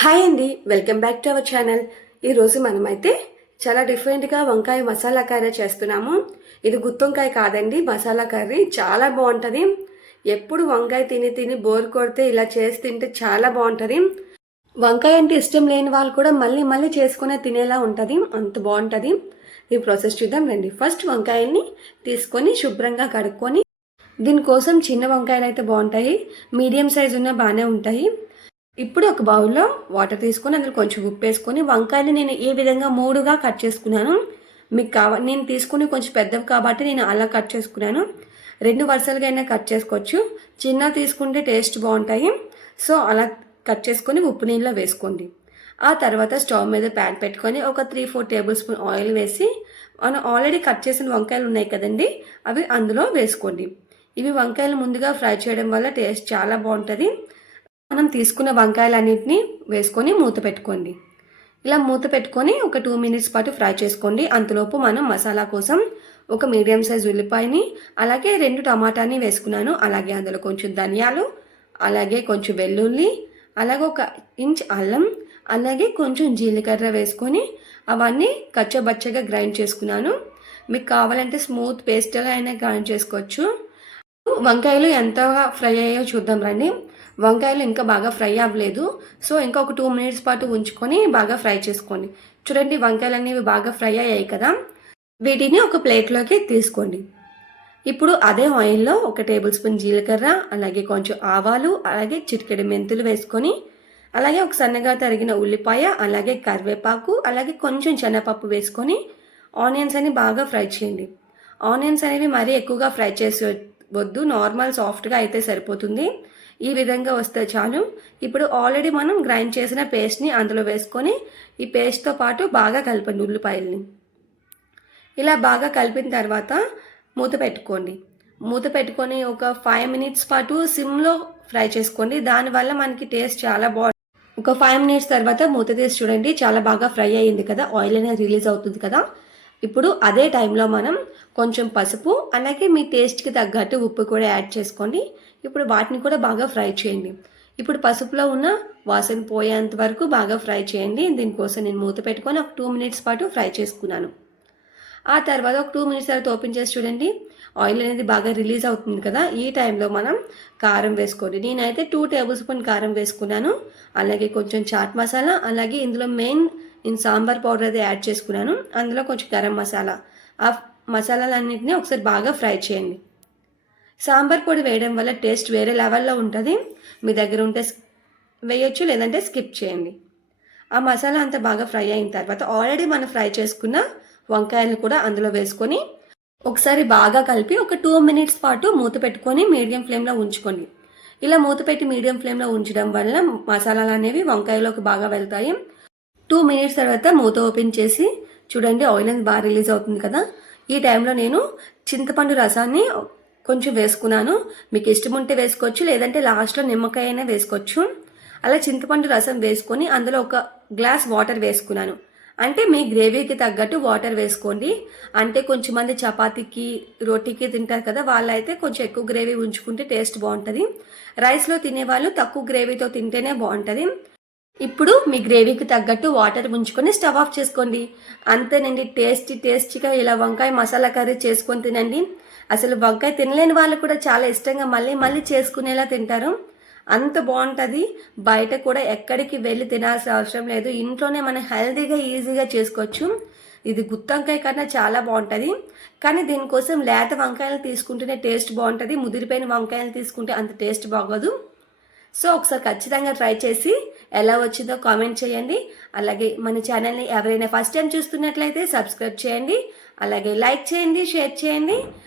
Hi అండి, welcome back to our channel. ఈరోజు మనమైతే చాలా డిఫరెంట్గా వంకాయ మసాలా కర్రీ చేస్తున్నాము. ఇది గుత్తొంకాయ కాదండి, మసాలా కర్రీ చాలా బాగుంటుంది. ఎప్పుడు వంకాయ తిని తిని బోర్ కొడితే ఇలా చేసి తింటే చాలా బాగుంటుంది. వంకాయ అంటే ఇష్టం లేని వాళ్ళు కూడా మళ్ళీ మళ్ళీ చేసుకునే తినేలా ఉంటుంది, అంత బాగుంటుంది. ఈ ప్రాసెస్ చూద్దాం రండి. ఫస్ట్ వంకాయల్ని తీసుకొని శుభ్రంగా కడుక్కొని, దీనికోసం చిన్న వంకాయలు అయితే బాగుంటాయి, మీడియం సైజు ఉన్న బాగానే ఉంటాయి. ఇప్పుడు ఒక బౌల్లో వాటర్ తీసుకొని అందులో కొంచెం ఉప్పు వేసుకొని వంకాయలు నేను ఈ విధంగా మూడుగా కట్ చేసుకున్నాను. మీకు నేను తీసుకుని కొంచెం పెద్దవి కాబట్టి నేను అలా కట్ చేసుకున్నాను. రెండు వరుసలుగా అయినా కట్ చేసుకోవచ్చు, చిన్న తీసుకుంటే టేస్ట్ బాగుంటాయి. సో అలా కట్ చేసుకొని ఉప్పు నీళ్ళలో వేసుకోండి. ఆ తర్వాత స్టవ్ మీద ప్యాన్ పెట్టుకొని ఒక 3-4 టేబుల్ స్పూన్ ఆయిల్ వేసి, మనం ఆల్రెడీ కట్ చేసిన వంకాయలు ఉన్నాయి కదండి, అవి అందులో వేసుకోండి. ఇవి వంకాయలు ముందుగా ఫ్రై చేయడం వల్ల టేస్ట్ చాలా బాగుంటుంది. మనం తీసుకున్న వంకాయలన్నింటినీ వేసుకొని మూత పెట్టుకోండి. ఇలా మూత పెట్టుకొని ఒక 2 మినిట్స్ పాటు ఫ్రై చేసుకోండి. అంతలోపు మనం మసాలా కోసం ఒక మీడియం సైజ్ ఉల్లిపాయని, అలాగే 2 టమాటాని వేసుకున్నాను. అలాగే అందులో కొంచెం ధనియాలు, అలాగే కొంచెం వెల్లుల్లి, అలాగే ఒక ఇంచ్ అల్లం, అలాగే కొంచెం జీలకర్ర వేసుకొని అవన్నీ కచ్చబచ్చగా గ్రైండ్ చేసుకున్నాను. మీకు కావాలంటే స్మూత్ పేస్ట్గా అయినా గ్రైండ్ చేసుకోవచ్చు. వంకాయలు ఎంతగా ఫ్రై అయ్యాయో చూద్దాం రండి. వంకాయలు ఇంకా బాగా ఫ్రై అవ్వలేదు, సో ఇంకా ఒక 2 మినిట్స్ పాటు ఉంచుకొని బాగా ఫ్రై చేసుకోండి. చూడండి, వంకాయలు అనేవి బాగా ఫ్రై అయ్యాయి కదా, వీటిని ఒక ప్లేట్లోకి తీసుకోండి. ఇప్పుడు అదే ఆయిల్లో ఒక టేబుల్ స్పూన్ జీలకర్ర, అలాగే కొంచెం ఆవాలు, అలాగే చిటికెడు మెంతులు వేసుకొని, అలాగే ఒక సన్నగా తరిగిన ఉల్లిపాయ, అలాగే కరివేపాకు, అలాగే కొంచెం శనగపప్పు వేసుకొని ఆనియన్స్ అని బాగా ఫ్రై చేయండి. ఆనియన్స్ అనేవి మరీ ఎక్కువగా ఫ్రై చేసి వద్దు, నార్మల్ సాఫ్ట్గా అయితే సరిపోతుంది. ఈ విధంగా వస్తే చాలు. ఇప్పుడు ఆల్రెడీ మనం గ్రైండ్ చేసిన పేస్ట్ని అందులో వేసుకొని ఈ పేస్ట్తో పాటు బాగా కలపండి ఉల్లిపాయల్ని. ఇలా బాగా కలిపిన తర్వాత మూత పెట్టుకోండి. మూత పెట్టుకొని ఒక 5 మినిట్స్ పాటు సిమ్లో ఫ్రై చేసుకోండి. దానివల్ల మనకి టేస్ట్ చాలా బాగుంటుంది. ఒక 5 మినిట్స్ తర్వాత మూత తీసి చూడండి, చాలా బాగా ఫ్రై అయ్యింది కదా, ఆయిల్ అనేది రిలీజ్ అవుతుంది కదా. ఇప్పుడు అదే టైంలో మనం కొంచెం పసుపు, అలాగే మీ టేస్ట్కి తగ్గట్టు ఉప్పు కూడా యాడ్ చేసుకోండి. ఇప్పుడు వాటిని కూడా బాగా ఫ్రై చేయండి. ఇప్పుడు పసుపులో ఉన్న వాసన పోయేంత వరకు బాగా ఫ్రై చేయండి. దీనికోసం నేను మూత పెట్టుకొని ఒక 2 మినిట్స్ పాటు ఫ్రై చేసుకున్నాను. ఆ తర్వాత ఒక 2 మినిట్స్ తర్వాత ఓపెన్ చేసి చూడండి, ఆయిల్ అనేది బాగా రిలీజ్ అవుతుంది కదా. ఈ టైంలో మనం కారం వేసుకోండి. నేనైతే 2 టేబుల్ స్పూన్ కారం వేసుకున్నాను. అలాగే కొంచెం చాట్ మసాలా, అలాగే ఇందులో మెయిన్ నేను సాంబార్ పౌడర్ అయితే యాడ్ చేసుకున్నాను. అందులో కొంచెం గరం మసాలా. ఆ మసాలాలన్నింటినీ ఒకసారి బాగా ఫ్రై చేయండి. సాంబార్ పొడి వేయడం వల్ల టేస్ట్ వేరే లెవెల్లో ఉంటుంది. మీ దగ్గర ఉంటే వేయొచ్చు, లేదంటే స్కిప్ చేయండి. ఆ మసాలా అంతా బాగా ఫ్రై అయిన తర్వాత ఆల్రెడీ మనం ఫ్రై చేసుకున్న వంకాయలు కూడా అందులో వేసుకొని ఒకసారి బాగా కలిపి ఒక 2 మినిట్స్ పాటు మూత పెట్టుకొని మీడియం ఫ్లేమ్లో ఉంచుకోండి. ఇలా మూత పెట్టి మీడియం ఫ్లేమ్లో ఉంచడం వల్ల మసాలాలు అనేవి వంకాయలోకి బాగా వెళ్తాయి. 2 మినిట్స్ తర్వాత మూత ఓపెన్ చేసి చూడండి, ఆయిల్ అనేది బాగా రిలీజ్ అవుతుంది కదా. ఈ టైంలో నేను చింతపండు రసాన్ని కొంచెం వేసుకున్నాను. మీకు ఇష్టం ఉంటే వేసుకోవచ్చు, లేదంటే లాస్ట్లో నిమ్మకాయ అయినా వేసుకోవచ్చు. అలా చింతపండు రసం వేసుకొని అందులో ఒక గ్లాస్ వాటర్ వేసుకున్నాను. అంటే మీ గ్రేవీకి తగ్గట్టు వాటర్ వేసుకోండి. అంటే కొంచెం మంది చపాతీకి, రోటీకి తింటారు కదా, వాళ్ళైతే కొంచెం ఎక్కువ గ్రేవీ ఉంచుకుంటే టేస్ట్ బాగుంటుంది. రైస్లో తినేవాళ్ళు తక్కువ గ్రేవీతో తింటేనే బాగుంటుంది. ఇప్పుడు మీ గ్రేవీకి తగ్గట్టు వాటర్ ఉంచుకొని స్టవ్ ఆఫ్ చేసుకోండి. అంతేనండి, టేస్టీగా ఇలా వంకాయ మసాలా కర్రీ చేసుకొని తినండి. అసలు వంకాయ తినలేని వాళ్ళు కూడా చాలా ఇష్టంగా మళ్ళీ మళ్ళీ చేసుకునేలా తింటారు, అంత బాగుంటుంది. బయట కూడా ఎక్కడికి వెళ్ళి తినాల్సిన అవసరం లేదు, ఇంట్లోనే మనం హెల్తీగా ఈజీగా చేసుకోవచ్చు. ఇది గుత్తొంకాయ కన్నా చాలా బాగుంటుంది. కానీ దీనికోసం లేత వంకాయలు తీసుకుంటేనే టేస్ట్ బాగుంటుంది, ముదిరిపోయిన వంకాయలు తీసుకుంటే అంత టేస్ట్ బాగోదు. సో ఒకసారి ఖచ్చితంగా ట్రై చేసి ఎలా వచ్చిందో కామెంట్ చేయండి. అలాగే మన ఛానల్ని ఎవరైనా ఫస్ట్ టైం చూస్తున్నట్లయితే సబ్స్క్రైబ్ చేయండి, అలాగే లైక్ చేయండి, షేర్ చేయండి.